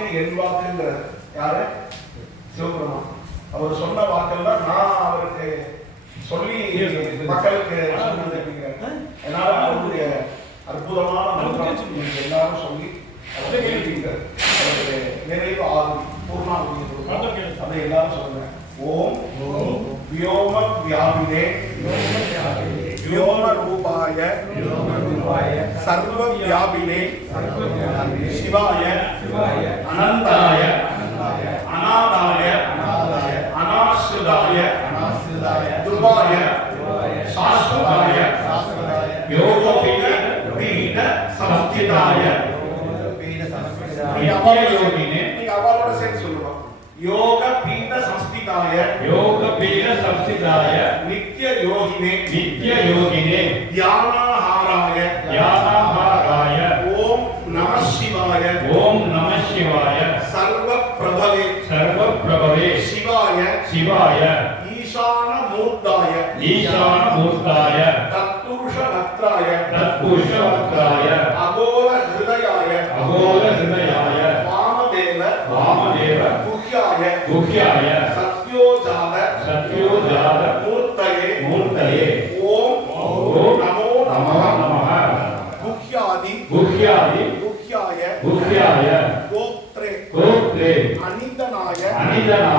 வாக்கு என் வாக்குங்கிறது யாரு? சிவபெருமான். அவர் சொன்ன வாக்கெல்லாம் நான் அவருக்கு சொல்லி மக்களுக்கு என்னால அவருடைய அற்புதமான மந்திரம் எல்லாரும் சொல்லி அதை கேள்விங்கள் அவருக்கு நிறைவு ஆகும் பூர்ணாகுதி அதை எல்லாரும் சொல்றேன். ஓம் வியோம வியாபினே வியோம ரூபாய சர்வ வியாபினே சிவாய அனந்தாய அநாதாய அநாஸ்ருதாய துர்வாய சாஸ்வதாய யோகபீட பீட சம்ஸ்திதாய அவாவோட சேர்த்து சொல்லுவோம். யோக பீட சம்ஸ்திதாய யோக பீட சம்ஸ்திதாய நித்ய யோகினே நித்ய யோகினே ஞானாஹாராய ஞானாஹாராய ஓம் நம சிவாய ஓம் நம சிவாய சர்வ பிரபவே சர்வ பிரபவே சிவாய சிவாய ஈசான மூர்த்தாய ஈசான மூர்த்தாய தத்புருஷ வக்ராய தத்புருஷ வக்ராய அகோர ஹிருதயாய அகோர ஹிருதயாய வாமதேவ வாமதேவ குஹ்யாய குஹ்யாய சத்யோஜாத சத்யோஜாத மூர்த்தயே மூர்த்தயே ஓம் ஓம் நமோ நமः நமः நமः குஹ்யாதி குஹ்யாதி குஹ்யாய குஹ்யாய கோத்ரே கோத்ரே அனிதனாய அனிதனாய